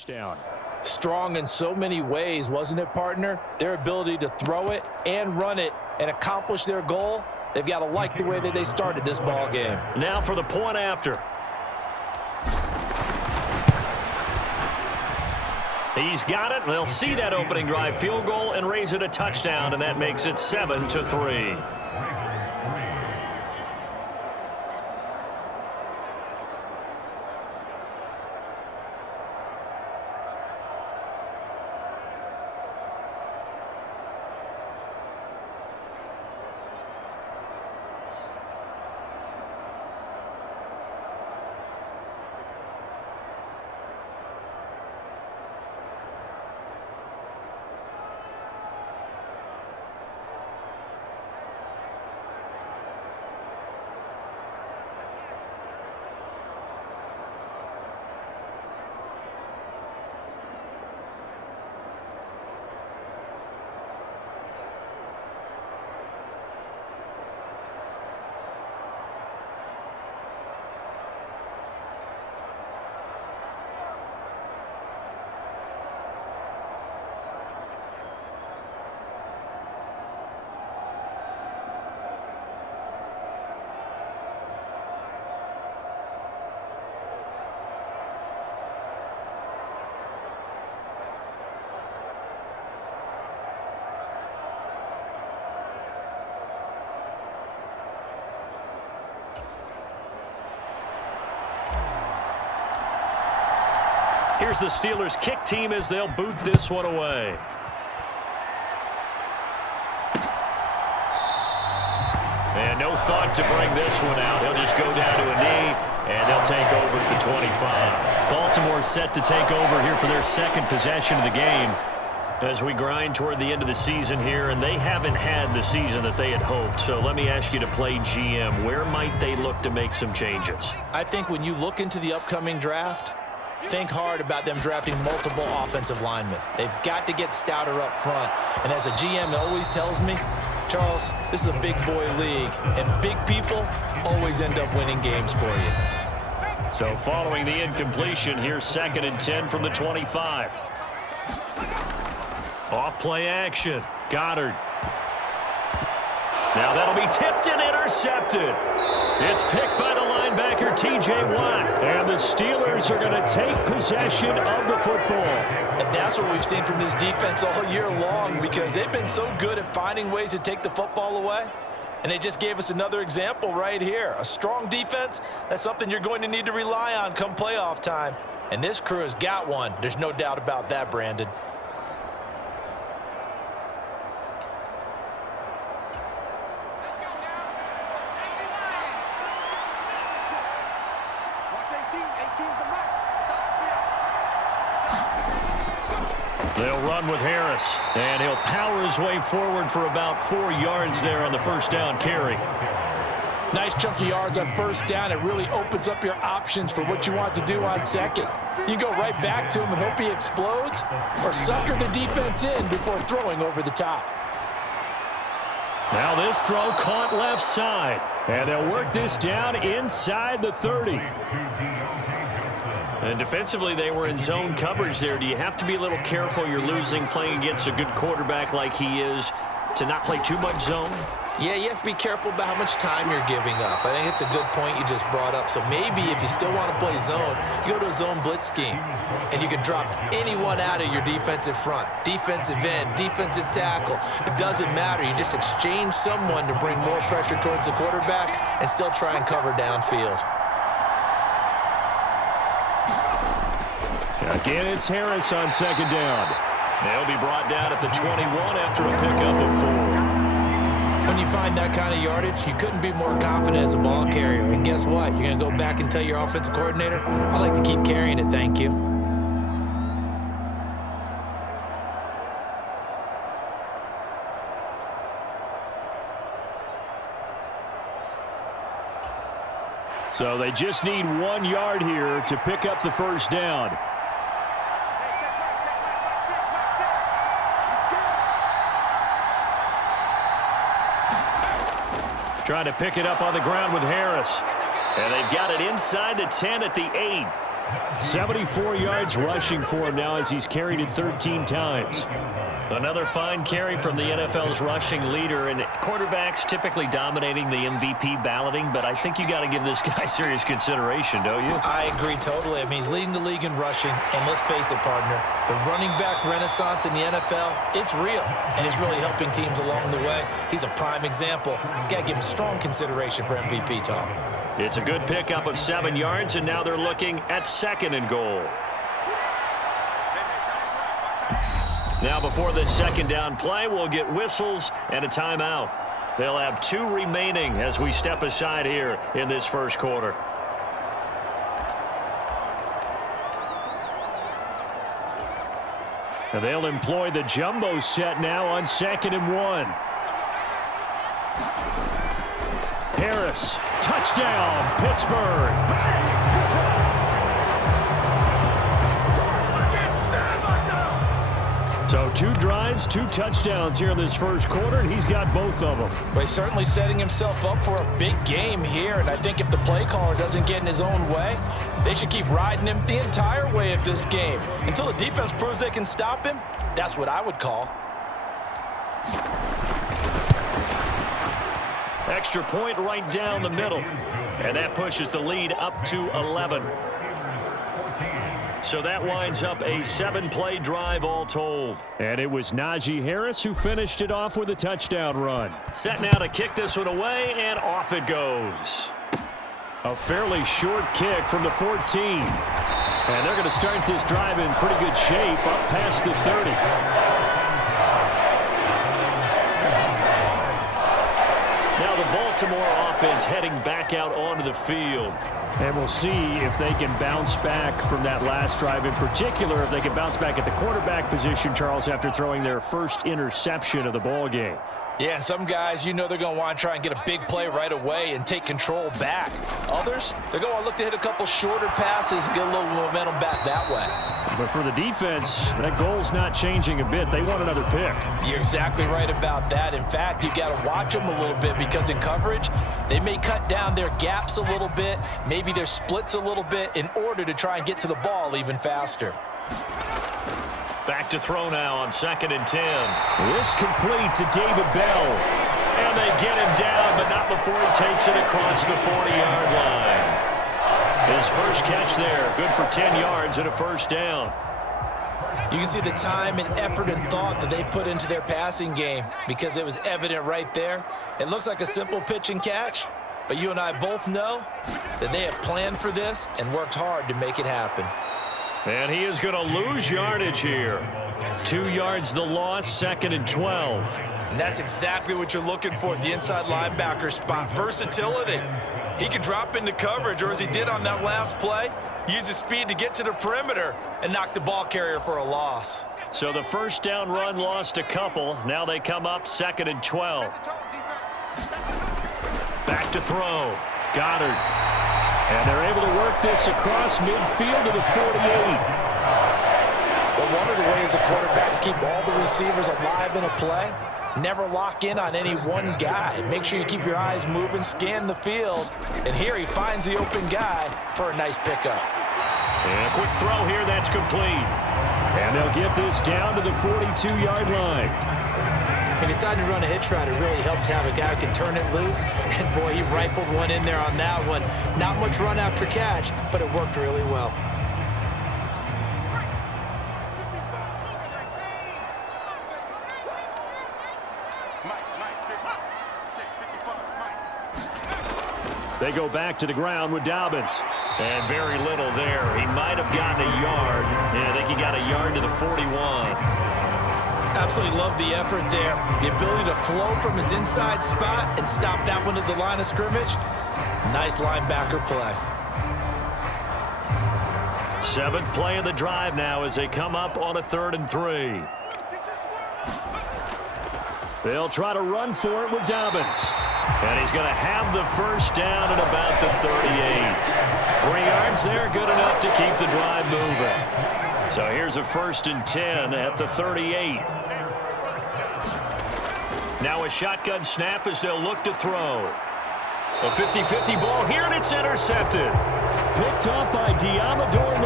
touchdown. Strong in so many ways, wasn't it, partner? Their ability to throw it and run it and accomplish their goal, they've got to like the way that they started this ball game. Now for the point after. He's got it. They'll see that opening drive field goal and raise it a touchdown, and that makes it 7-3. Here's the Steelers' kick team as they'll boot this one away. And no thought to bring this one out. He'll just go down to a knee, and they'll take over at the 25. Baltimore set to take over here for their second possession of the game as we grind toward the end of the season here, and they haven't had the season that they had hoped. So let me ask you to play GM. Where might they look to make some changes? I think when you look into the upcoming draft, think hard about them drafting multiple offensive linemen. They've got to get stouter up front. And as a GM always tells me, Charles, this is a big boy league, and big people always end up winning games for you. So following the incompletion, here's 2nd and 10 from the 25. Off play action. Goddard. Now that'll be tipped and intercepted. It's picked by the linebacker, T.J. Watt. And the Steelers are going to take possession of the football. And that's what we've seen from this defense all year long, because they've been so good at finding ways to take the football away. And they just gave us another example right here. A strong defense, that's something you're going to need to rely on come playoff time. And this crew has got one. There's no doubt about that, Brandon. They'll run with Harris, and he'll power his way forward for about 4 yards there on the first down carry. Nice chunky yards on first down. It really opens up your options for what you want to do on second. You go right back to him and hope he explodes, or sucker the defense in before throwing over the top. Now this throw caught left side, and they'll work this down inside the 30. And defensively, they were in zone coverage there. Do you have to be a little careful? You're losing playing against a good quarterback like he is to not play too much zone? Yeah, you have to be careful about how much time you're giving up. I think it's a good point you just brought up. So maybe if you still want to play zone, you go to a zone blitz scheme, and you can drop anyone out of your defensive front, defensive end, defensive tackle. It doesn't matter. You just exchange someone to bring more pressure towards the quarterback and still try and cover downfield. Again, it's Harris on second down. They'll be brought down at the 21 after a pickup of 4. When you find that kind of yardage, you couldn't be more confident as a ball carrier. And guess what? You're going to go back and tell your offensive coordinator, I'd like to keep carrying it, thank you. So they just need 1 yard here to pick up the first down. Trying to pick it up on the ground with Harris. And they've got it inside the 10 at the 8. 74 yards rushing for him now as he's carried it 13 times. Another fine carry from the NFL's rushing leader, and quarterbacks typically dominating the MVP balloting, but I think you got to give this guy serious consideration, don't you? I agree totally. I mean, he's leading the league in rushing, and let's face it, partner, the running back renaissance in the NFL, it's real, and it's really helping teams along the way. He's a prime example. Got to give him strong consideration for MVP, Tom. It's a good pickup of 7 yards, and now they're looking at 2nd and goal. Now before this second down play, we'll get whistles and a timeout. They'll have 2 remaining as we step aside here in this first quarter. And they'll employ the jumbo set now on 2nd and 1. Harris, touchdown, Pittsburgh. So 2 drives, 2 touchdowns here in this first quarter, and he's got both of them. Well, he's certainly setting himself up for a big game here, and I think if the play caller doesn't get in his own way, they should keep riding him the entire way of this game. Until the defense proves they can stop him, that's what I would call. Extra point right down the middle, and that pushes the lead up to 11. So that winds up a 7-play drive all told. And it was Najee Harris who finished it off with a touchdown run. Set now to kick this one away, and off it goes. A fairly short kick from the 14. And they're going to start this drive in pretty good shape up past the 30. Now the Baltimore offense heading back out onto the field. And we'll see if they can bounce back from that last drive, in particular if they can bounce back at the quarterback position, Charles, after throwing their first interception of the ball game. Yeah, and some guys, you know they're going to want to try and get a big play right away and take control back. Others, they're going to look to hit a couple shorter passes and get a little momentum back that way. But for the defense, that goal's not changing a bit. They want another pick. You're exactly right about that. In fact, you got to watch them a little bit because in coverage, they may cut down their gaps a little bit, maybe their splits a little bit in order to try and get to the ball even faster. Back to throw now on 2nd and 10. This complete to David Bell. And they get him down, but not before he takes it across the 40-yard line. His first catch there, good for 10 yards and a first down. You can see the time and effort and thought that they put into their passing game because it was evident right there. It looks like a simple pitch and catch, but you and I both know that they have planned for this and worked hard to make it happen. And he is going to lose yardage here. 2 yards the loss, 2nd and 12. And that's exactly what you're looking for at the inside linebacker spot. Versatility. He can drop into coverage, or as he did on that last play, use his speed to get to the perimeter and knock the ball carrier for a loss. So the first down run lost a couple. Now they come up 2nd and 12. Back to throw. Goddard. And they're able to work this across midfield to the 48. Well, one of the ways the quarterbacks keep all the receivers alive in a play, never lock in on any one guy. Make sure you keep your eyes moving, scan the field. And here he finds the open guy for a nice pickup. And a quick throw here, that's complete. And they'll get this down to the 42-yard line. He decided to run a hitch route. It really helped to have a guy who can turn it loose. And, boy, he rifled one in there on that one. Not much run after catch, but it worked really well. They go back to the ground with Dobbins. And very little there. He might have gotten a yard. And I think he got a yard to the 41. Absolutely love the effort there. The ability to flow from his inside spot and stop that one at the line of scrimmage. Nice linebacker play. 7th play of the drive now as they come up on a 3rd and 3. They'll try to run for it with Dobbins. And he's going to have the first down at about the 38. 3 yards there, good enough to keep the drive moving. So here's a 1st and 10 at the 38. Now a shotgun snap as they'll look to throw. A 50-50 ball here, and it's intercepted. picked off by Diamador.